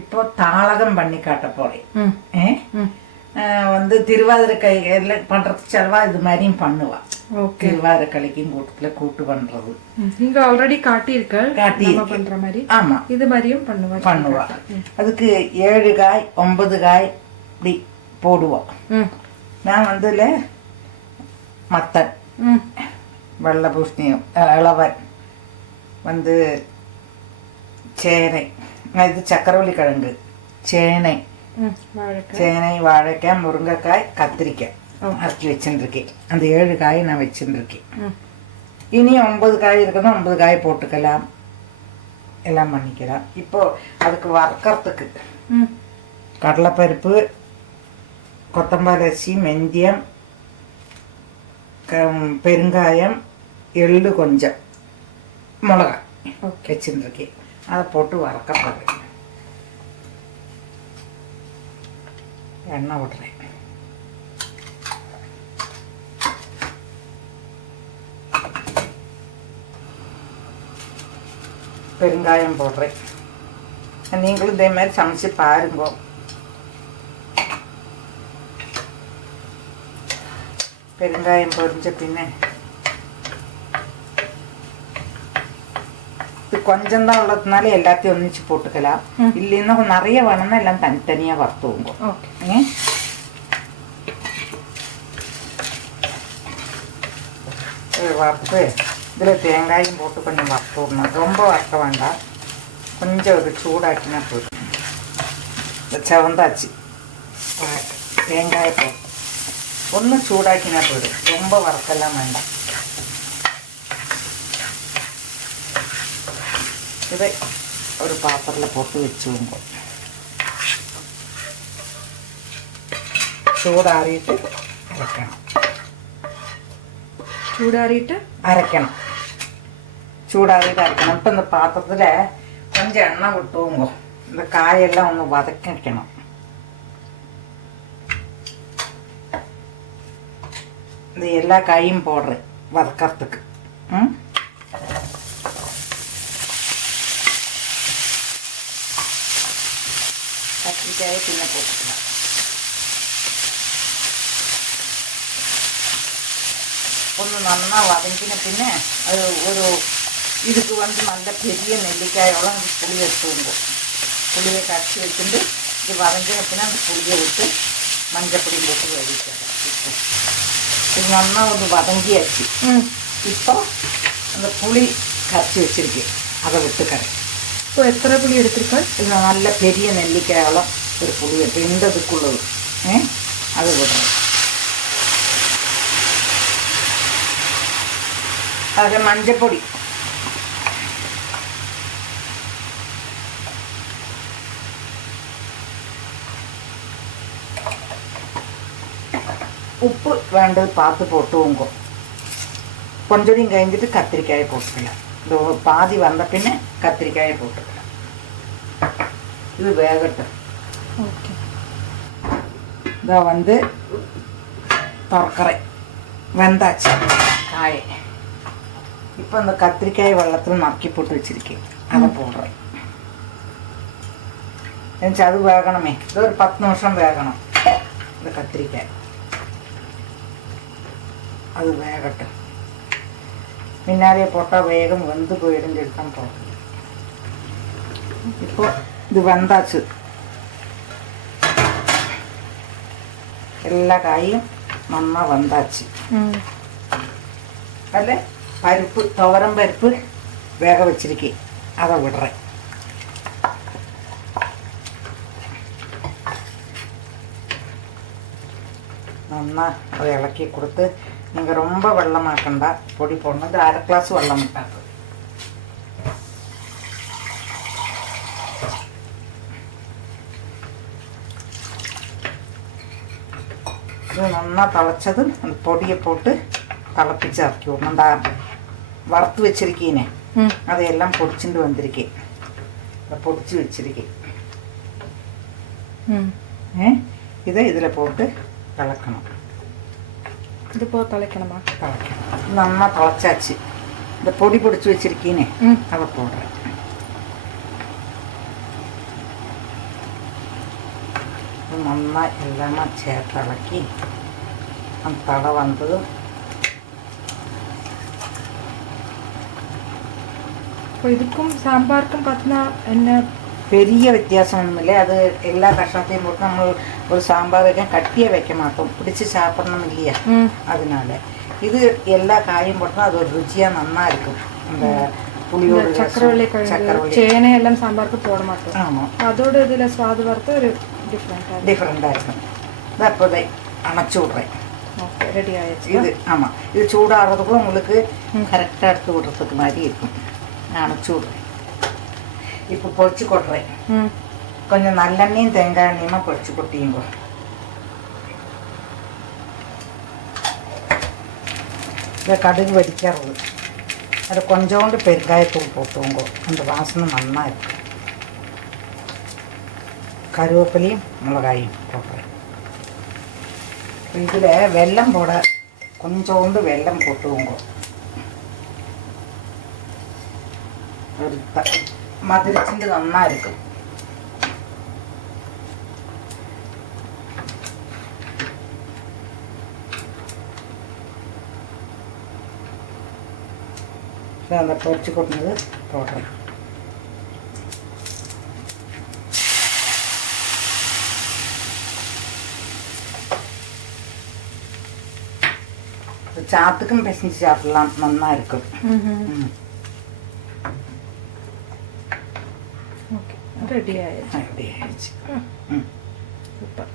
இப்போ தாளகம் பண்ணி காட்ட போறேன். வந்து திருவாதிரை எல்லாம் பண்றதுக்கு செலவா இது மாதிரியும் பண்ணுவா. திருவாதிரை கலைக்கும் கூட்டத்துல கூட்டு பண்றது நீங்க ஆல்ரெடி காட்டி பண்ற மாதிரி. ஆமா, இது மாதிரியும் பண்ணுவா. அதுக்கு 7 காய் 9 காய் இப்படி போடுவோம். நான் வந்து மத்தன், வெள்ளை பூசணியம், இளவன் வந்து சேனை, இது சக்கரவள்ளி கிழங்கு, சேனை, வாழைக்காய், முருங்கைக்காய், கத்திரிக்காய் அரைச்சி வச்சுருக்கேன். அந்த 7 காய் நான் வச்சுருக்கேன். இனி 9 காய் இருக்குன்னா 9 காய் போட்டுக்கலாம், எல்லாம் பண்ணிக்கலாம். இப்போ அதுக்கு வறுக்கிறதுக்கு கடலைப்பருப்பு, கொத்தமல்லி அரிசி, மெந்தியம், பெருங்காயம், எள்ளு கொஞ்சம், மிளகாய் வச்சுருக்கேன். அதை போட்டு வறுக்க போகிறேன். எண்ணெய் விடுறேன். பெருங்காயம் போடுறேன். நீங்களும் இதே மாதிரி சமைச்சு பாருங்க. பெருங்காயம் பொரிஞ்ச பின்ன இது கொஞ்சம் தான் உள்ளதுனால எல்லாத்தையும் ஒன்னிச்சு போட்டுக்கலாம். இல்லைன்னா நிறைய வேணும்னா எல்லாம் தனித்தனியா வறுத்துவோங்க. வறுத்து இதில் தேங்காயும் போட்டு கொஞ்சம் வறுத்து விடணும். ரொம்ப வறுக்க வேண்டாம், கொஞ்சம் ஒரு சூடாக்கினா போதும். இந்த செவந்தாச்சு தேங்காயை போட்டு ஒன்றும் சூடாக்கினா போதும், ரொம்ப வறுக்கெல்லாம் வேண்டாம். இதை ஒரு பாத்திரத்தில் போட்டு வச்சுவோங்க. சூடாறிட்டு அரைக்கணும். சூடாறிட்டு அரைக்கணும். இப்போ இந்த பாத்திரத்தில் கொஞ்சம் எண்ணெய் விட்டுவோங்க. இந்த காயெல்லாம் ஒன்று வதக்கிக்கணும். இந்த எல்லா காயும் போடுறேன் வதக்கிறதுக்கு. கத்திரிக்காயை பின்ன போட்டுக்கலாம். ஒன்று நல்லா வதங்கின பின்ன அது ஒரு இதுக்கு வந்து நல்ல பெரிய நெல்லிக்காயோളം புளி எடுத்துவோங்க. புளியை கரைச்சி வச்சுட்டு இது வதங்கின பின்ன அந்த புளியை விட்டு மஞ்சப்பொடி போட்டு வேடிக்கலாம். இது நல்லா ஒரு வதங்கியாச்சு. இப்போ அந்த புளி கரைச்சி வச்சுருக்கேன், அதை விட்டுக்கிறேன். இப்போ எத்தனை புளி எடுத்துருக்கேன்? இது நல்ல பெரிய நெல்லிக்காயோളം ஒரு புளி எடுத்து இந்ததுக்குள்ளது அதை விடுறேன். அது மஞ்சப்பொடி, உப்பு வேண்டது பார்த்து போட்டுவோங்க. கொஞ்சம் கழிஞ்சிட்டு கத்திரிக்காயை போட்டுக்கலாம். இந்த பாதி வந்த பின்ன கத்திரிக்காயை போட்டுக்கலாம். இது வேகட்டும். இதை வந்து திறக்கிறேன். வெந்தாச்சு காயை. இப்போ இந்த கத்திரிக்காய் வெள்ளத்தில் நறுக்கி போட்டு வச்சுருக்கேன், அதை போடுறேன். எனக்கு அது வேகணுமே, இது ஒரு 10 நிமிஷம் வேகணும். இந்த கத்திரிக்காய் அது வேகட்டும். முன்னாடியே போட்டால் வேகம் வெந்து போயிடும் சொல்லித்தான் போடுறேன். இப்போ இது வெந்தாச்சு. எல்லா காயும் நல்லா வெந்தாச்சு. அதில் பருப்பு, துவரம் பருப்பு வேக வச்சிருக்கேன், அதை விடுறேன். நல்லா அதை இலக்கி கொடுத்து, நீங்கள் ரொம்ப வெள்ளமாக்கண்டா, பொடி போடணும். இது 1/2 கிளாஸ் வெள்ளம் விட்டாங்க. இது நல்லா தழைச்சது அந்த பொடியை போட்டு திளப்பிச்சு இறக்கி விடணும். அந்த வறுத்து வச்சிருக்கீனே அதையெல்லாம் பொடிச்சுட்டு வந்திருக்கேன், அதை பொடிச்சு வச்சிருக்கேன். இதை இதில் போட்டு கலக்கணும். இது போ தலைக்கணுமா? கலக்கணும். நல்லா தழைச்சாச்சு. இந்த பொடி பொடிச்சு வச்சிருக்கீனே அதை போடுறேன். നന്നായി എല്ലാം ചേർത്തിളക്കി തള വന്നതും അപ്പോൾ ഇതിക്കും സാമ്പാർക്കും பார்த்தீங்கன்னா என்ன பெரிய வித்தியாசமொന്നുமில்லை. அது எல்லா கஷ்டத்தையும் போட்டு நம்ம ஒரு சாம்பார் வைக்க கட்டியே வைக்க மாட்டோம், பிடிச்சி சாப்பிடணும் இல்லையா, அதனால இது எல்லா காயும் போட்டோம். அது ஒரு ருச்சியாக நல்லா இருக்கும். அந்த புளியோடு சக்கரவள்ளி சேனை எல்லாம் சாம்பாருக்கு போட மாட்டோம். ஆமாம், அதோட இதில் சுவாது வரது ஒரு டிஃப்ரெண்ட்டாக இருக்கும். இது அப்போதை அணைச்சி விட்றேன். ஓகே, ரெடி ஆயிடுச்சு இது. ஆமாம், இது சூடாகிறதுக்குள்ள உங்களுக்கு கரெக்டாக எடுத்து விடுறதுக்கு மாதிரி இருக்கும். நான் அணைச்சி விட்றேன். இப்போ பொரிச்சு கொட்டுறேன். கொஞ்சம் நல்லெண்ணையும் தேங்காய் எண்ணெயுமா பொரிச்சு கொட்டியுங்க. இந்த கடுகு வெடிக்கிறது, அது கொஞ்சோண்டு பெருங்காயத்தூள் போட்டுவோங்க, அந்த வாசனை நல்லா இருக்கு. கருவேப்பிலையும் மிளகாயும் போடுறேன். இதில் வெல்லம் போட கொஞ்சோண்டு வெல்லம் போட்டுவோங்க. ஒரு மதுரிச்சுட்டு நல்லா இருக்கும். அந்த பொரிச்சு கொட்டினது போடுறேன். சாத்துக்கும் பிசைஞ்சு சாப்பிடலாம், நல்லா இருக்கும். ஓகே, ரெடி ஆயிடுச்சு. ரெடி ஆயிடுச்சு. சூப்பர்.